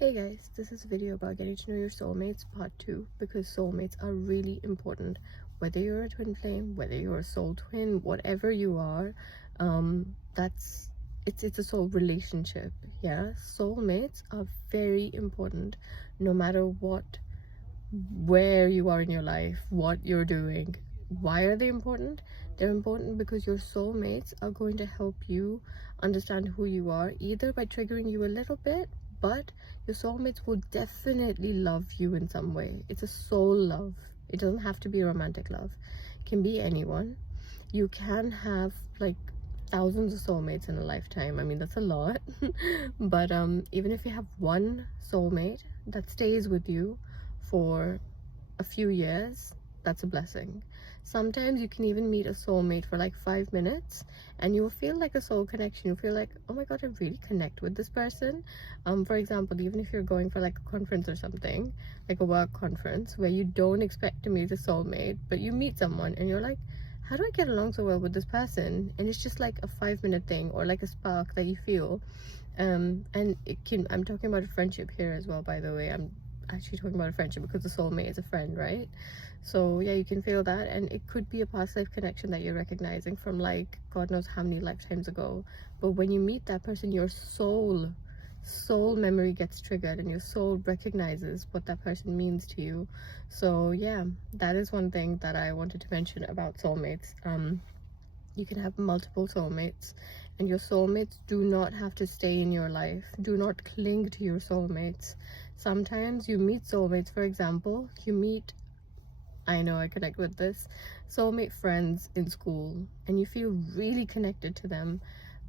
Hey guys, this is a video about getting to know your soulmates part 2, because soulmates are really important. Whether you're a twin flame, whether you're a soul twin, whatever you are, it's a soul relationship. Yeah, soulmates are very important no matter where you are in your life, what you're doing. Why are they important? They're important because your soulmates are going to help you understand who you are, either by triggering you a little bit, but your soulmates will definitely love you in some way. It's a soul love. It doesn't have to be a romantic love. It can be anyone. You can have like thousands of soulmates in a lifetime. I mean, that's a lot. But even if you have one soulmate that stays with you for a few years, that's a blessing. Sometimes you can even meet a soulmate for like 5 minutes and you'll feel like a soul connection. You'll feel like, oh my god, I really connect with this person. For example, even if you're going for like a conference or something, like a work conference where you don't expect to meet a soulmate, but you meet someone and you're like, how do I get along so well with this person? And it's just like a 5-minute thing, or like a spark that you feel. And I'm talking about a friendship here as well, by the way. I'm actually talking about a friendship because the soulmate is a friend, right? So yeah, you can feel that, and it could be a past life connection that you're recognizing from like god knows how many lifetimes ago. But when you meet that person, your soul memory gets triggered and your soul recognizes what that person means to you. So yeah, that is one thing that I wanted to mention about soulmates. You can have multiple soulmates, and your soulmates do not have to stay in your life. Do not cling to your soulmates. Sometimes you meet soulmates. For example, you meet, I know I connect with this, soulmate friends in school, and you feel really connected to them.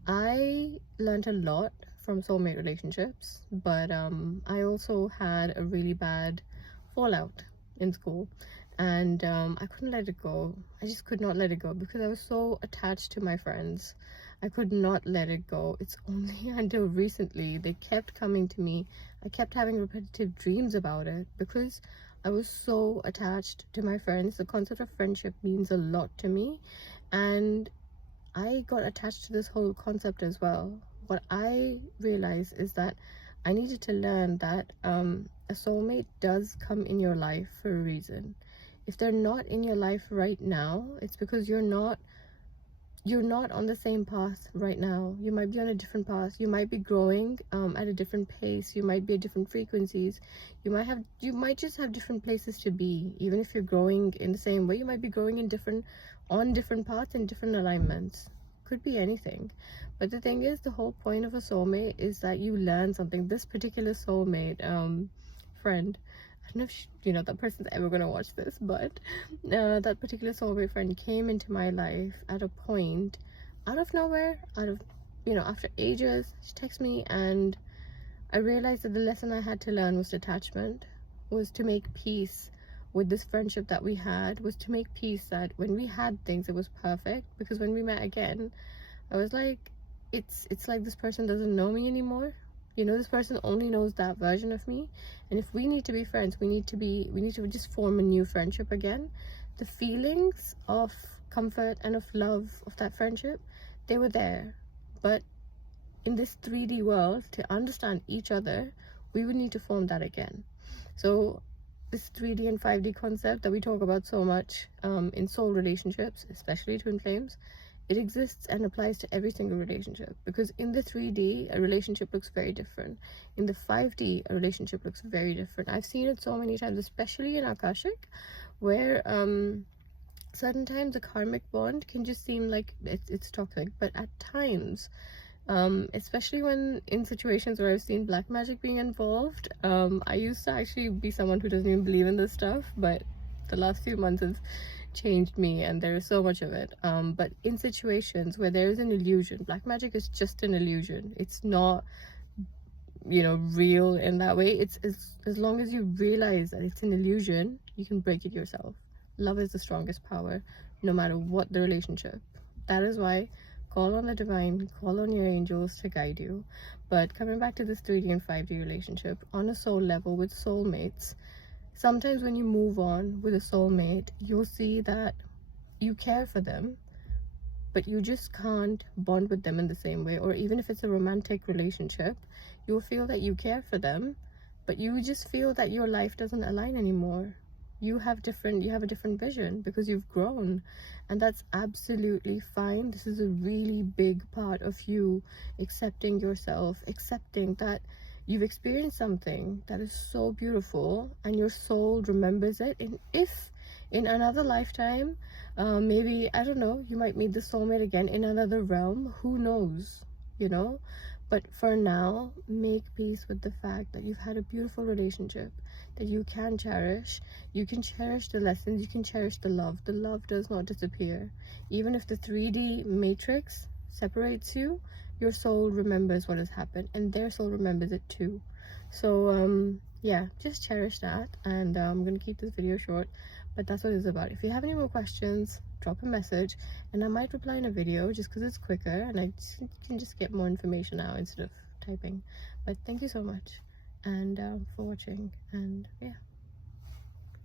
I learned a lot from soulmate relationships, but I also had a really bad fallout in school, and I couldn't let it go. I just could not let it go because I was so attached to my friends. I could not let it go. It's only until recently they kept coming to me. I kept having repetitive dreams about it because I was so attached to my friends. The concept of friendship means a lot to me, and I got attached to this whole concept as well. What I realized is that I needed to learn that a soulmate does come in your life for a reason. If they're not in your life right now, it's because you're not on the same path right now. You might be on a different path. You might be growing at a different pace. You might be at different frequencies. You might just have different places to be. Even if you're growing in the same way, you might be growing on different paths and different alignments. Could be anything. But the thing is, the whole point of a soulmate is that you learn something. This particular soulmate friend, I don't know if that person's ever gonna watch this, but that particular soulmate friend came into my life at a point, out of nowhere, after ages. She texted me, and I realized that the lesson I had to learn was detachment, was to make peace with this friendship that we had, was to make peace that when we had things, it was perfect, because when we met again, I was like, it's like this person doesn't know me anymore. This person only knows that version of me, and if we need to be friends, we need to just form a new friendship again. The feelings of comfort and of love of that friendship, they were there, but in this 3D world, to understand each other, we would need to form that again. So this 3D and 5D concept that we talk about so much in soul relationships, especially twin flames, it exists and applies to every single relationship, because in the 3D, a relationship looks very different. In the 5D, a relationship looks very different. I've seen it so many times, especially in Akashic, where certain times a karmic bond can just seem like it's toxic, but at times, especially when in situations where I've seen black magic being involved, I used to actually be someone who doesn't even believe in this stuff, but the last few months has changed me, and there is so much of it. But in situations where there is an illusion, black magic is just an illusion. It's not real in that way. It's as long as you realize that it's an illusion, you can break it yourself. Love is the strongest power, no matter what the relationship. That is why call on the divine, call on your angels to guide you. But coming back to this 3D and 5D relationship, on a soul level with soulmates, sometimes when you move on with a soulmate, you'll see that you care for them, but you just can't bond with them in the same way. Or even if it's a romantic relationship, you'll feel that you care for them, but you just feel that your life doesn't align anymore. You have a different vision because you've grown, and that's absolutely fine. This is a really big part of you accepting yourself, accepting that you've experienced something that is so beautiful and your soul remembers it. And if in another lifetime, maybe, I don't know, you might meet the soulmate again in another realm, who knows, you know. But for now, make peace with the fact that you've had a beautiful relationship that you can cherish. You can cherish the lessons, you can cherish the love. The love does not disappear. Even if the 3D matrix separates you, your soul remembers what has happened, and their soul remembers it too. So yeah, just cherish that. And I'm gonna keep this video short, but that's what it's about. If you have any more questions, drop a message and I might reply in a video, just because it's quicker and I can just get more information now instead of typing. But thank you so much, and for watching, and yeah.